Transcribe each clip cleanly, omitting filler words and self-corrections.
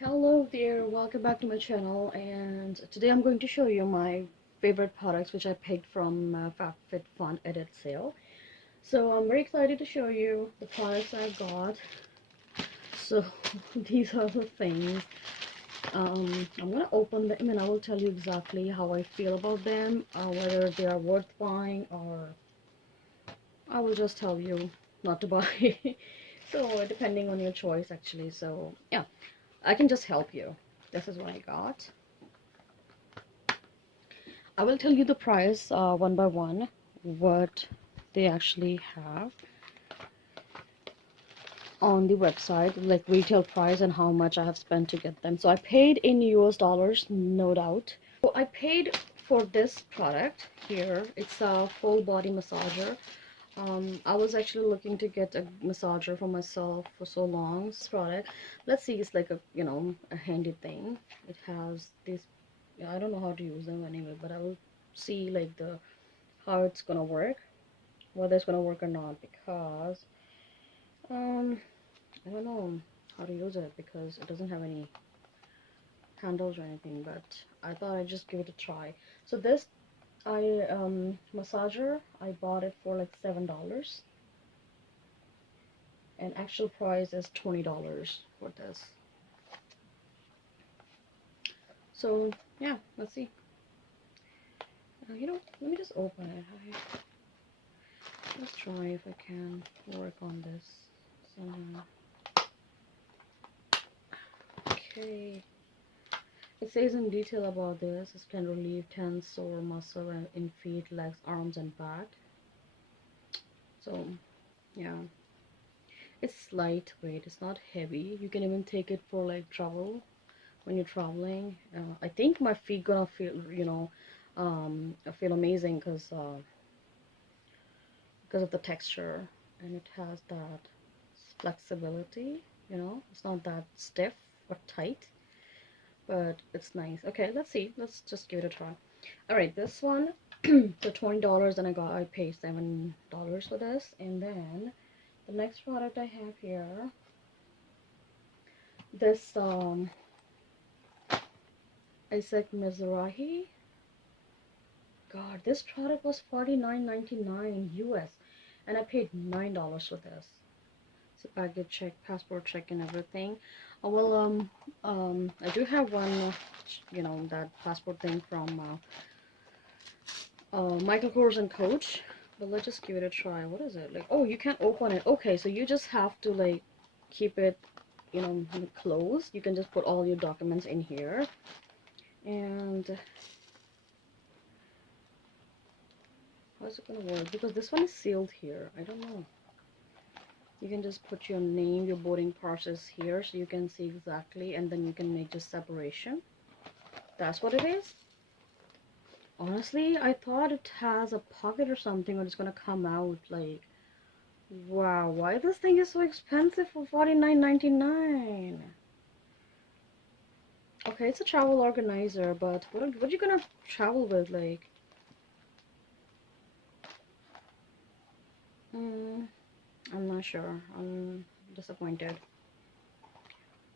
Hello there, welcome back to my channel, and today I'm going to show you my favorite products which I picked from Fabfitfun edit sale. So I'm very excited to show you the products I got. So these are the things. I'm gonna open them and I will tell you exactly how I feel about them, whether they are worth buying, or I will just tell you not to buy. So depending on your choice actually. So yeah, I can just help you. This is what I got. I will tell you the price one by one, what they actually have on the website, like retail price and how much I have spent to get them. So I paid in US dollars, no doubt. So I paid for this product here. It's a full body massager. I was actually looking to get a massager for myself for so long. This product, let's see, it's like a handy thing. It has this, I don't know how to use them anyway, but I will see like the how it's gonna work, whether it's gonna work or not, because um I don't know how to use it because it doesn't have any handles or anything, but I thought I'd just give it a try. So this massager, I bought it for like $7, and actual price is $20 for this. So yeah, let's see. Let me just open it. Let's try if I can work on this somehow. Okay. It says in detail about this. It can relieve tense sore muscle in feet, legs, arms, and back. So yeah, it's lightweight. It's not heavy. You can even take it for like travel when you're traveling. I think my feet gonna feel, feel amazing because of the texture, and it has that flexibility. It's not that stiff or tight, but it's nice. Okay, let's see. Let's just give it a try. All right, this one, so $20, and I paid $7 for this, and then the next product I have here, this Isaac Mizrahi. God, this product was $49.99 US, and I paid $9 for this. So baggage check, passport check, and everything. I do have one, that passport thing from Michael Kors and Coach, but let's just give it a try. What is it? Like, oh, you can't open it. Okay, so you just have to like keep it, closed. You can just put all your documents in here, and how's it gonna work? Because this one is sealed here. I don't know. You can just put your name, your boarding passes here, so you can see exactly, and then you can make just separation. That's what it is. Honestly, I thought it has a pocket or something, or it's gonna come out like. Wow, why this thing is so expensive for $49.99? Okay, it's a travel organizer, but what are you gonna travel with? Like, mm, I'm not sure. I'm disappointed.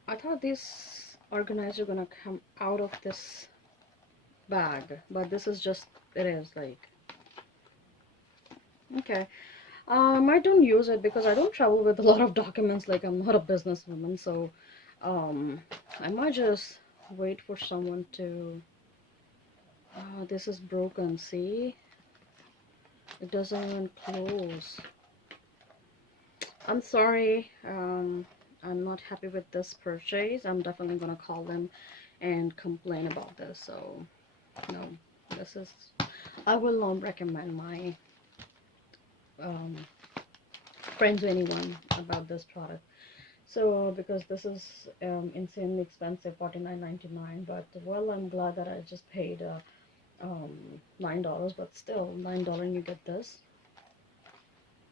I thought this organizer gonna come out of this bag, but this is just, it is like, okay. I don't use it because I don't travel with a lot of documents. Like, I'm not a businesswoman, so um, I might just wait for someone to. Oh, this is broken. See, it doesn't even close. I'm sorry. I'm not happy with this purchase. I'm definitely gonna call them and complain about this. So no, this is. I will not recommend my um, friends or anyone about this product. So because this is insanely expensive, $49.99. But well, I'm glad that I just paid $9. But still, $9 and you get this.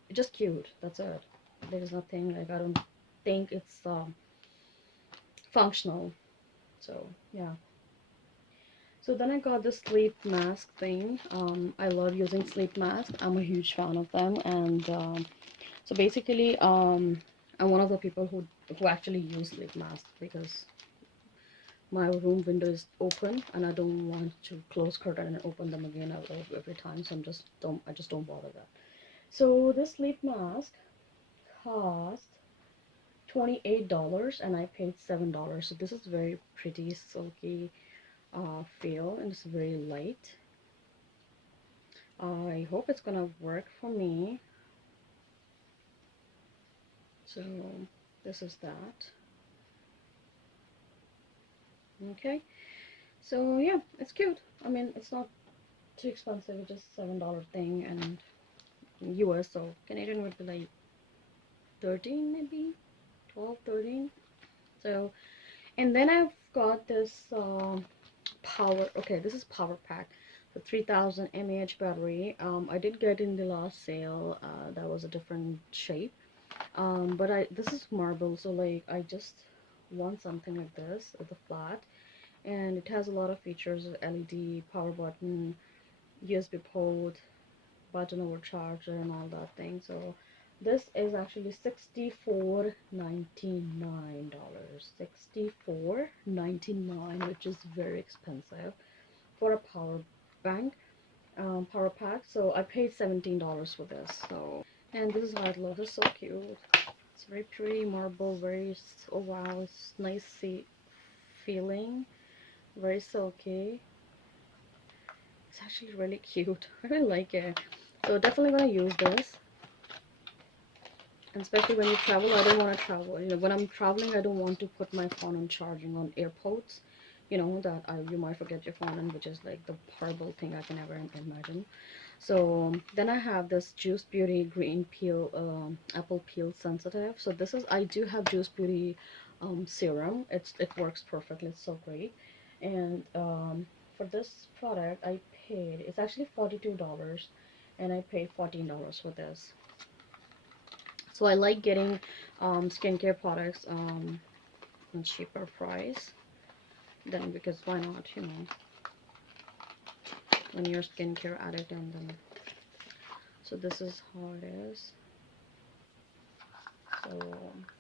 It's just cute. That's it. There is nothing like, I don't think it's functional. So yeah. So then I got this sleep mask thing. I love using sleep masks. I'm a huge fan of them, and so basically, I'm one of the people who actually use sleep masks because my room window is open and I don't want to close curtain and open them again every time, so I just don't bother that. So this lip mask cost $28 and I paid $7. So this is very pretty silky feel, and it's very light. I hope it's gonna work for me. So this is that. Okay, so yeah, it's cute. I mean, it's not too expensive. It's just $7 thing, and US, so Canadian would be like 13, maybe 12, 13. So, and then I've got this power. Okay, this is power pack, the 3000 mAh battery. I did get in the last sale. That was a different shape. But this is marble, so like I just want something like this with a flat, and it has a lot of features: LED, power button, USB port, button over charger, and all that thing. So this is actually $64.99. $64.99, which is very expensive for a power bank, power pack. So I paid $17 for this. So, and this is how it looks. It's so cute. It's very pretty marble. Oh wow, it's nice feeling. Very silky. It's actually really cute. I really like it. So definitely gonna use this. And especially when you travel, I don't want to travel. You know, when I'm traveling, I don't want to put my phone on charging on airports. You know, that you might forget your phone, and which is like the horrible thing I can ever imagine. So then I have this Juice Beauty Green Peel, Apple Peel Sensitive. So this is, I do have Juice Beauty serum. It works perfectly. It's so great. And for this product, I paid, it's actually $42, and I paid $14 for this. So I like getting skincare products on cheaper price. Then, because why not, you know, when you're skincare addict. And then, so this is how it is. So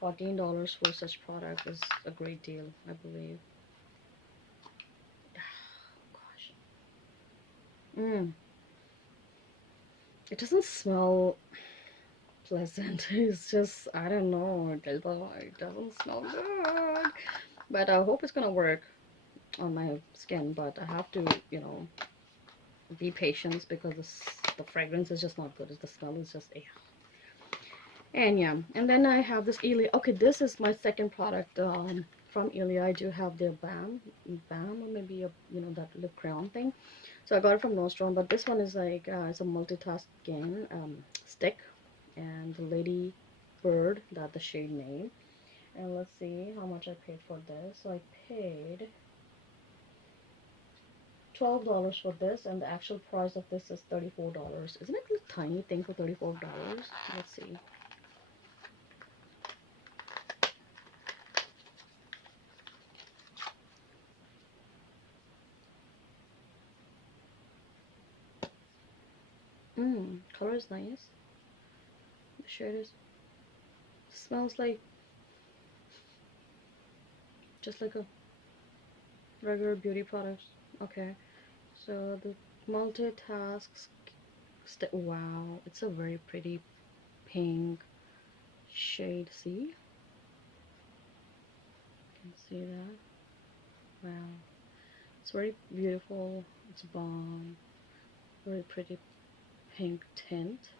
$14 for such product is a great deal, I believe. Gosh. It doesn't smell pleasant. It's just, I don't know, it doesn't smell good. But I hope it's gonna work on my skin. But I have to, you know, be patient because the fragrance is just not good. The smell is just, and yeah. And then I have this Elia. Okay, this is my second product from Elia. I do have their Bam, or maybe a, you know, that lip crayon thing. So I got it from Nordstrom, but this one is like it's a multitasking stick, and the Lady Bird, that the shade name. And let's see how much I paid for this. So I paid $12 for this, and the actual price of this is $34. Isn't it a tiny thing for $34? Let's see. Color is nice. The shade is, smells like just like a regular beauty product. Okay, so the multitasks. Wow, it's a very pretty pink shade. See, you can see that. Wow, it's very beautiful. It's bomb. Very pretty pink tint.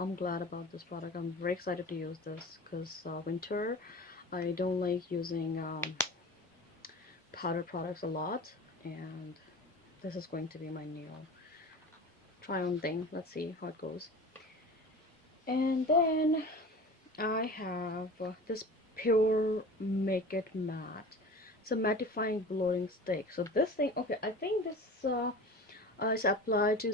I'm glad about this product. I'm very excited to use this because winter, I don't like using powder products a lot, and this is going to be my new try on thing. Let's see how it goes. And then I have this Pure Make It Matte. It's a mattifying blotting stick. So this thing, okay, I think this is applied to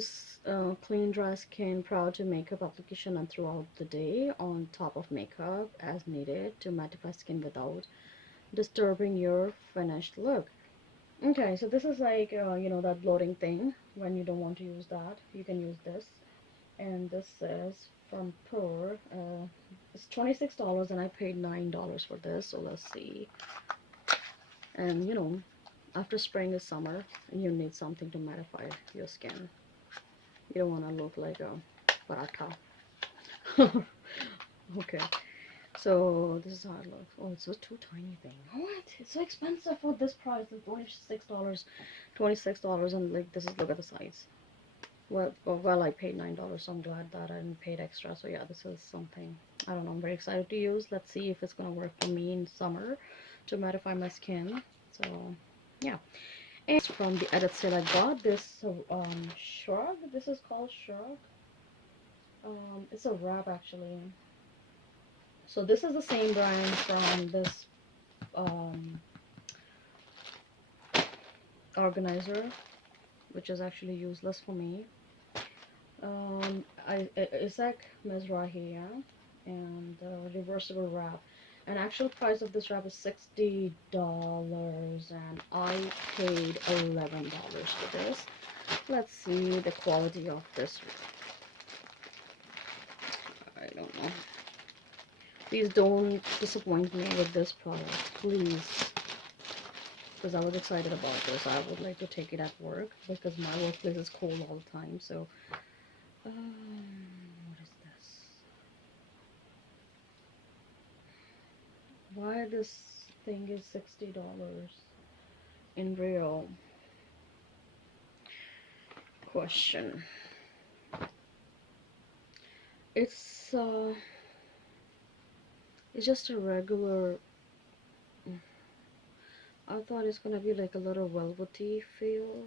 clean, dry skin prior to makeup application and throughout the day on top of makeup as needed to mattify skin without disturbing your finished look. Okay, so this is like, you know, that bloating thing. When you don't want to use that, you can use this. And this is from Pure. It's $26 and I paid $9 for this. So let's see. And you know, after spring is summer, you need something to mattify your skin. You don't want to look like a paratha. Okay, so this is how it looks. Oh, it's a too tiny thing. What? It's so expensive for this price. It's $26, $26, and like this is, look at the size. Well, I paid $9, so I'm glad that I didn't pay extra. So yeah, this is something, I don't know, I'm very excited to use. Let's see if it's gonna work for me in summer to mattify my skin. So yeah, and from the edit sale, I got this shrug. This is called shrug. It's a wrap actually. So this is the same brand from this um, organizer, which is actually useless for me. Isaac Mizrahi, yeah, and reversible wrap. And actual price of this wrap is $60, and I paid $11 for this. Let's see the quality of this. I don't know. Please don't disappoint me with this product, please. Because I was excited about this. I would like to take it at work because my workplace is cold all the time. So, what is this? Why this thing is $60 in real? Question. It's uh, it's just a regular. I thought it's gonna be like a little velvety feel.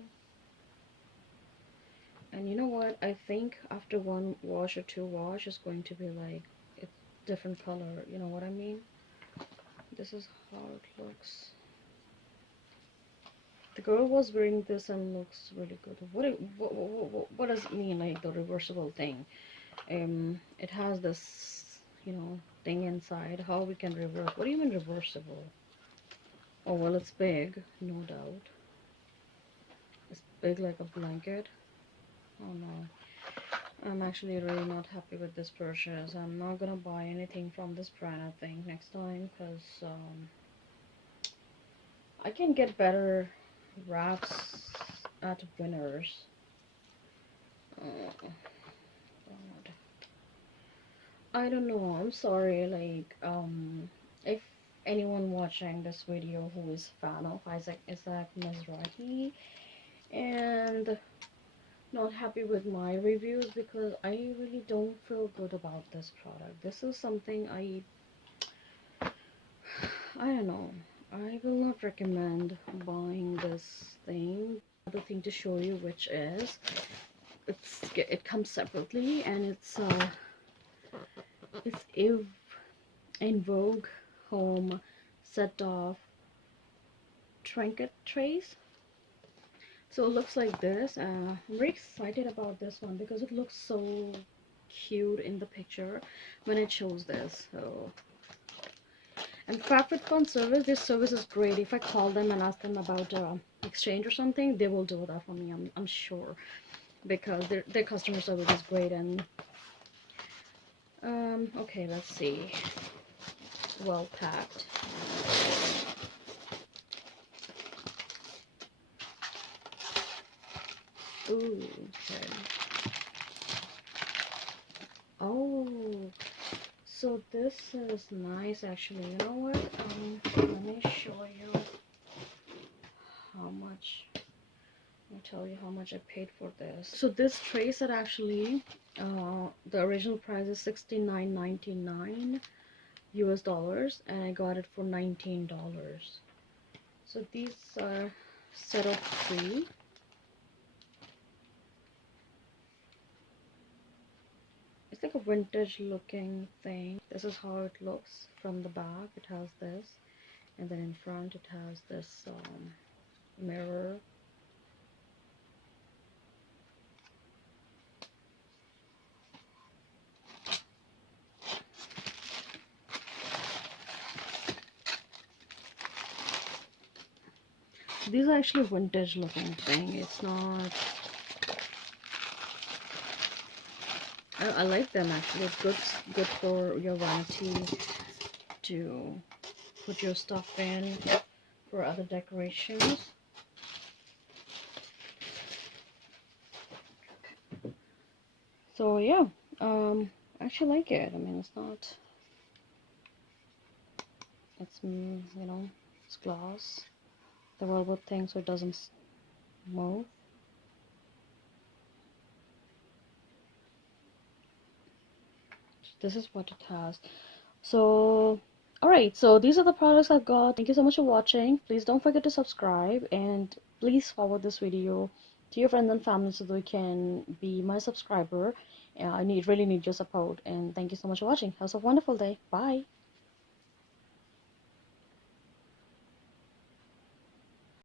And you know what? I think after one wash or two wash, it's going to be like a different color. You know what I mean? This is how it looks. The girl was wearing this and looks really good. What does it mean, like the reversible thing? It has this, you know, thing inside. How we can reverse? What do you mean reversible? Oh well, it's big, no doubt. It's big like a blanket. Oh no. I'm actually really not happy with this purchase. I'm not gonna buy anything from this brand, I think, next time, because I can get better wraps at Winners. Oh, God. I don't know. I'm sorry. Like, if anyone watching this video who is a fan of Isaac Mizrahi and not happy with my reviews because I really don't feel good about this product. This is something I don't know. I will not recommend buying this thing. Another thing to show you, which is it comes separately, and it's in Vogue Home set of trinket trays. So it looks like this. I'm very excited about this one because it looks so cute in the picture when it shows this. So, and Fabfitfun service, this service is great. If I call them and ask them about exchange or something, they will do that for me. I'm sure because their customer service is great. And okay, let's see. Well packed. Ooh, okay. Oh, so this is nice actually. You know what? Let me show you how much. I'll tell you how much I paid for this. So this tray set actually, the original price is $69.99 US dollars, and I got it for $19. So these are set of three. It's like a vintage looking thing. This is how it looks from the back. It has this, and then in front it has this mirror. These are actually vintage looking thing. It's not. I like them actually. It's good for your vanity to put your stuff in. for other decorations. So yeah, I actually like it. I mean, it's not, it's you know, it's glass, the velvet thing, so it doesn't move. This is what it has. So alright, so these are the products I've got. Thank you so much for watching. Please don't forget to subscribe, and please forward this video to your friends and family so they can be my subscriber. I really need your support, and thank you so much for watching. Have a wonderful day. Bye.